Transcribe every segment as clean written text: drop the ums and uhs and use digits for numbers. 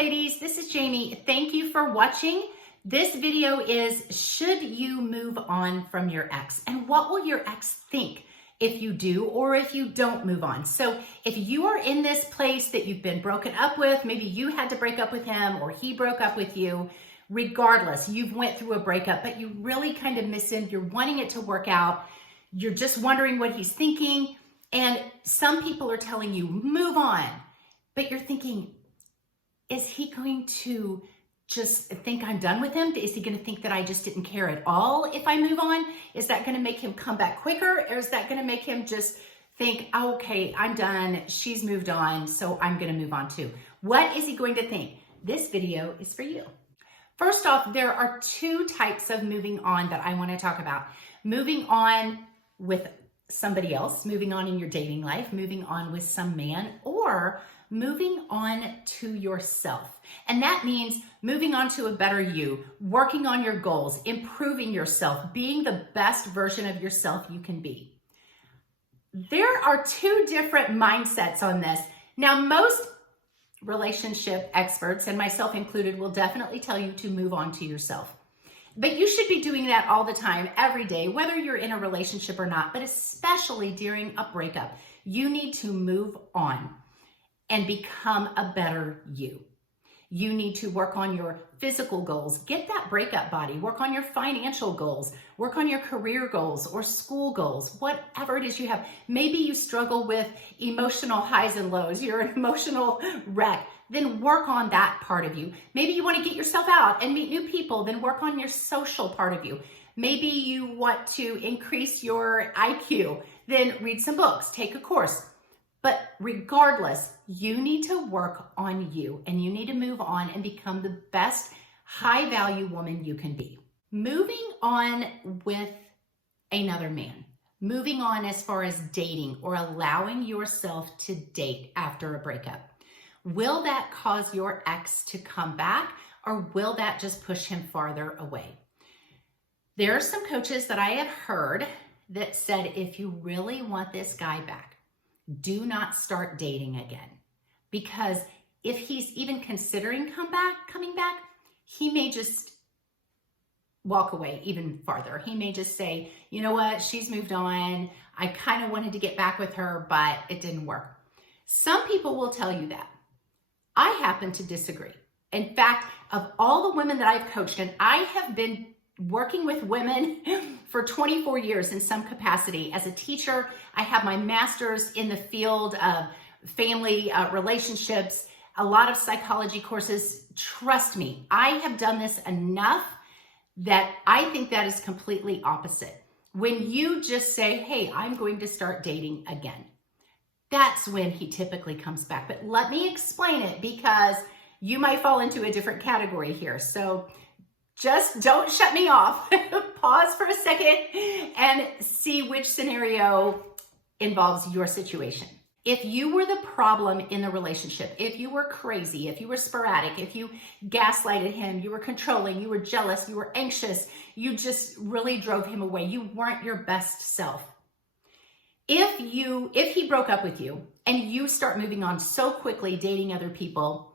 ladies, this is Jamie. Thank you for watching. This video is, should you move on from your ex? And what will your ex think if you do or if you don't move on? So if you are in this place that you've been broken up with, maybe you had to break up with him or he broke up with you, regardless, you've went through a breakup, but you really kind of miss him. You're wanting it to work out. You're just wondering what he's thinking. And some people are telling you, move on. But you're thinking, is he going to just think I'm done with him? Is he going to think that I just didn't care at all if I move on? Is that going to make him come back quicker? Or is that going to make him just think, oh, okay, I'm done. She's moved on, so I'm going to move on too. What is he going to think? This video is for you. First off, there are two types of moving on that I want to talk about. Moving on with somebody else, moving on in your dating life, moving on with some man, or moving on to yourself. And that means moving on to a better you, working on your goals, improving yourself, being the best version of yourself you can be. There are two different mindsets on this. Now, most relationship experts, and myself included, will definitely tell you to move on to yourself. But you should be doing that all the time, every day, whether you're in a relationship or not, but especially during a breakup. You need to move on and become a better you. You need to work on your physical goals, get that breakup body, work on your financial goals, work on your career goals or school goals, whatever it is you have. Maybe you struggle with emotional highs and lows, you're an emotional wreck, then work on that part of you. Maybe you want to get yourself out and meet new people, then work on your social part of you. Maybe you want to increase your IQ, then read some books, take a course. But regardless, you need to work on you and you need to move on and become the best high value woman you can be. Moving on with another man, moving on as far as dating or allowing yourself to date after a breakup. Will that cause your ex to come back or will that just push him farther away? There are some coaches that I have heard that said, if you really want this guy back, do not start dating again, because if he's even considering coming back, he may just walk away even farther. He may just say, you know what, she's moved on. I kind of wanted to get back with her, but it didn't work. Some people will tell you that. I happen to disagree. In fact, of all the women that I've coached, and I have been working with women for 24 years in some capacity. As a teacher, I have my master's in the field of family relationships, a lot of psychology courses. Trust me, I have done this enough that I think that is completely opposite. When you just say, hey, I'm going to start dating again, that's when he typically comes back. But let me explain it, because you might fall into a different category here. So just don't shut me off. Pause for a second and see which scenario involves your situation. If you were the problem in the relationship, if you were crazy, if you were sporadic, if you gaslighted him, you were controlling, you were jealous, you were anxious, you just really drove him away, you weren't your best self. If he broke up with you and you start moving on so quickly, dating other people,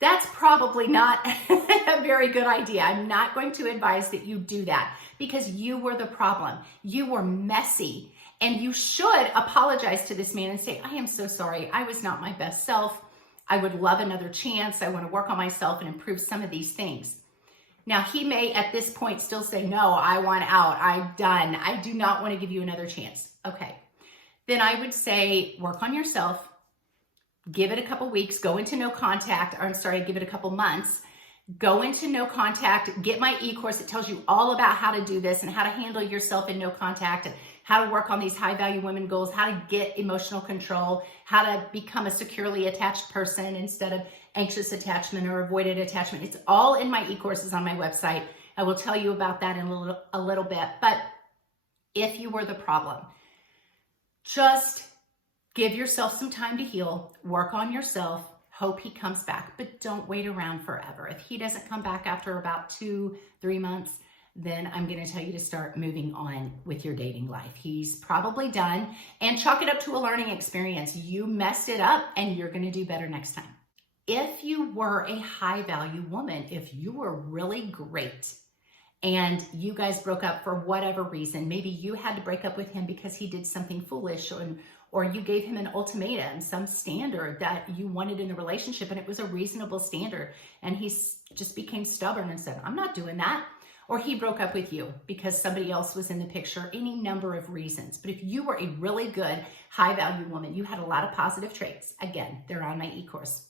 that's probably not a very good idea. I'm not going to advise that you do that, because you were the problem. You were messy, and you should apologize to this man and say, I am so sorry. I was not my best self. I would love another chance. I want to work on myself and improve some of these things. Now, he may at this point still say, no, I want out. I'm done. I do not want to give you another chance. Okay. Then I would say, work on yourself. Give it a couple weeks, go into no contact, give it a couple months, go into no contact, get my e-course. It tells you all about how to do this and how to handle yourself in no contact, and how to work on these high value women goals, how to get emotional control, how to become a securely attached person instead of anxious attachment or avoided attachment. It's all in my e-courses on my website. I will tell you about that in a little bit. But if you were the problem, just give yourself some time to heal, work on yourself, hope he comes back, but don't wait around forever. If he doesn't come back after about 2-3 months, then I'm going to tell you to start moving on with your dating life. He's probably done, and chalk it up to a learning experience. You messed it up and you're going to do better next time. if you were a high value woman, if you were really great and you guys broke up for whatever reason, maybe you had to break up with him because he did something foolish, or you gave him an ultimatum, some standard that you wanted in a relationship, and it was a reasonable standard, and he just became stubborn and said, I'm not doing that. Or he broke up with you because somebody else was in the picture, any number of reasons. But if you were a really good, high value woman, you had a lot of positive traits, again, they're on my e-course,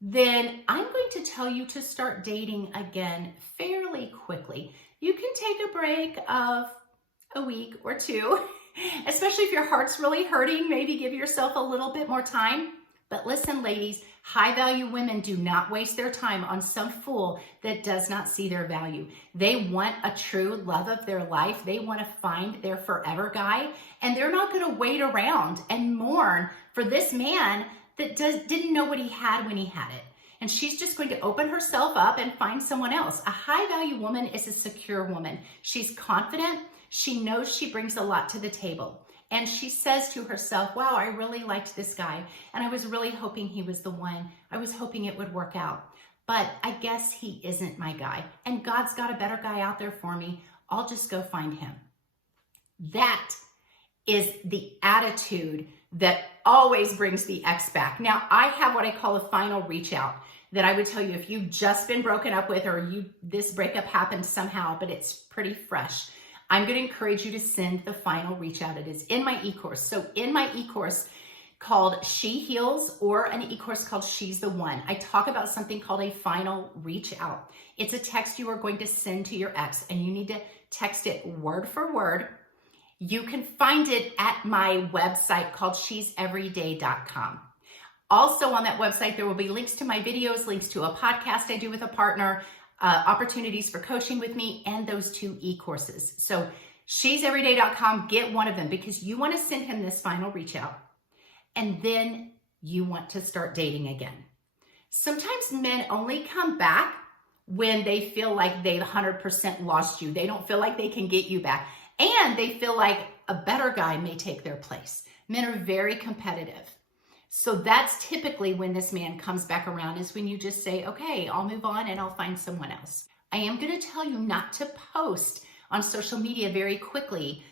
then I'm going to tell you to start dating again fairly quickly. You can take a break of a week or two, especially if your heart's really hurting, maybe give yourself a little bit more time. But listen, ladies, high value women do not waste their time on some fool that does not see their value. They want a true love of their life. They want to find their forever guy, and they're not going to wait around and mourn for this man that didn't know what he had when he had it. And she's just going to open herself up and find someone else. A high value woman is a secure woman. She's confident. She knows she brings a lot to the table. And she says to herself, wow, I really liked this guy, and I was really hoping he was the one. I was hoping it would work out, but I guess he isn't my guy, and God's got a better guy out there for me. I'll just go find him. That is the attitude that always brings the ex back. Now, I have what I call a final reach out that I would tell you if you've just been broken up with, or this breakup happened somehow, but it's pretty fresh. I'm going to encourage you to send the final reach out. It is in my e-course. So in my e-course called She Heals, or an e-course called She's the One, I talk about something called a final reach out. It's a text you are going to send to your ex, and you need to text it word for word. You can find it at my website called she'severyday.com. Also on that website, there will be links to my videos, links to a podcast I do with a partner, opportunities for coaching with me, and those 2 e-courses. So she'severyday.com, get one of them, because you want to send him this final reach out, and then you want to start dating again. Sometimes men only come back when they feel like they've 100% lost you. They don't feel like they can get you back, and they feel like a better guy may take their place. Men are very competitive. So that's typically when this man comes back around, is when you just say, okay, I'll move on and I'll find someone else. I am going to tell you not to post on social media very quickly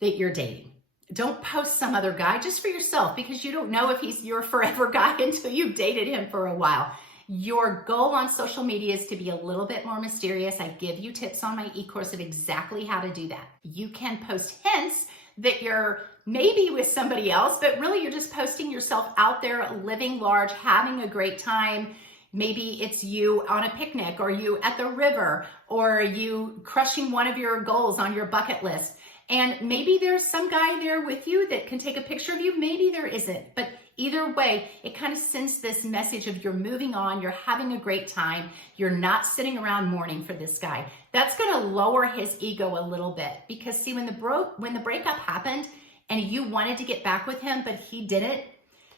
that you're dating. Don't post some other guy just for yourself, because you don't know if he's your forever guy until you've dated him for a while. Your goal on social media is to be a little bit more mysterious. I give you tips on my e-course of exactly how to do that. You can post hints that you're maybe with somebody else, but really you're just posting yourself out there, living large, having a great time. Maybe it's you on a picnic, or you at the river, or you crushing one of your goals on your bucket list. And maybe there's some guy there with you that can take a picture of you. Maybe there isn't, but either way, it kind of sends this message of you're moving on, you're having a great time, you're not sitting around mourning for this guy. That's going to lower his ego a little bit, because see, when the breakup happened and you wanted to get back with him, but he didn't,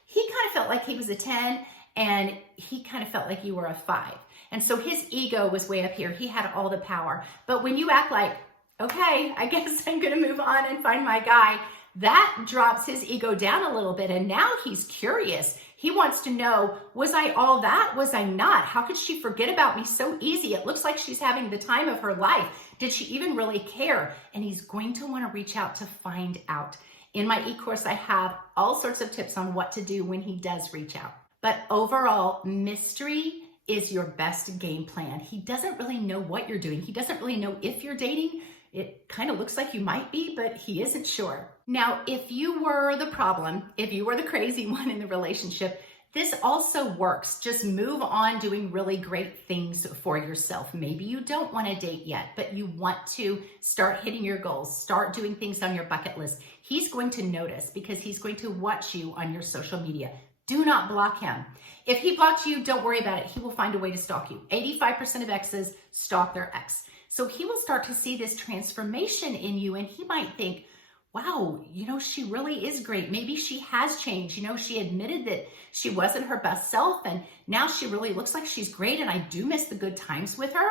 he kind of felt like he was a 10, and he kind of felt like you were a 5. And so his ego was way up here. He had all the power. But when you act like, okay, I guess I'm going to move on and find my guy, that drops his ego down a little bit. And now he's curious. He wants to know, was I all that? Was I not? How could she forget about me so easy? It looks like she's having the time of her life. Did she even really care? And he's going to want to reach out to find out. In my e-course, I have all sorts of tips on what to do when he does reach out. But overall, mystery is your best game plan. He doesn't really know what you're doing. He doesn't really know if you're dating. It kind of looks like you might be, but he isn't sure. Now, if you were the problem, if you were the crazy one in the relationship, this also works. Just move on doing really great things for yourself. Maybe you don't want to date yet, but you want to start hitting your goals, start doing things on your bucket list. He's going to notice, because he's going to watch you on your social media. Do not block him. If he blocks you, don't worry about it. He will find a way to stalk you. 85% of exes stalk their ex. So he will start to see this transformation in you, and he might think, wow, she really is great. Maybe she has changed. She admitted that she wasn't her best self, and now she really looks like she's great, and I do miss the good times with her.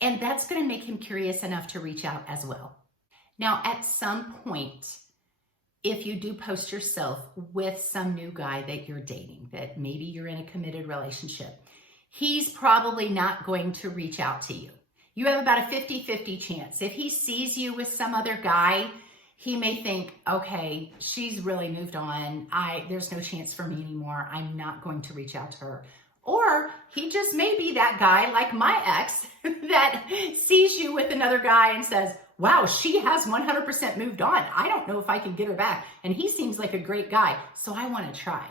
And that's going to make him curious enough to reach out as well. Now, at some point, if you do post yourself with some new guy that you're dating, that maybe you're in a committed relationship, he's probably not going to reach out to you. You have about a 50-50 chance. If he sees you with some other guy, he may think, okay, she's really moved on. There's no chance for me anymore. I'm not going to reach out to her. Or he just may be that guy like my ex that sees you with another guy and says, wow, she has 100% moved on. I don't know if I can get her back. And he seems like a great guy, so I want to try.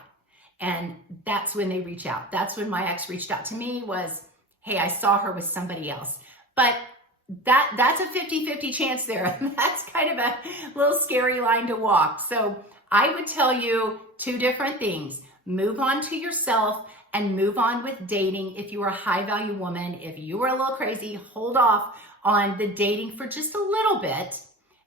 And that's when they reach out. That's when my ex reached out to me was, hey, I saw her with somebody else. But that's a 50-50 chance there. That's kind of a little scary line to walk. So I would tell you two different things. Move on to yourself and move on with dating. If you are a high value woman, if you are a little crazy, hold off on the dating for just a little bit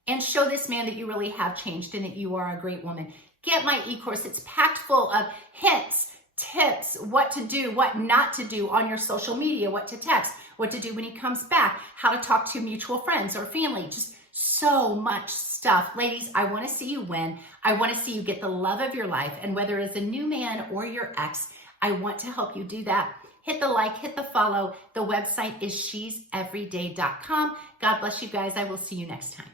and show this man that you really have changed and that you are a great woman. Get my e-course. It's packed full of hints, tips, what to do, what not to do on your social media, what to text, what to do when he comes back, how to talk to mutual friends or family, just so much stuff. Ladies, I want to see you win. I want to see you get the love of your life. And whether it's a new man or your ex, I want to help you do that. Hit the like, hit the follow. The website is sheseveryday.com. God bless you guys. I will see you next time.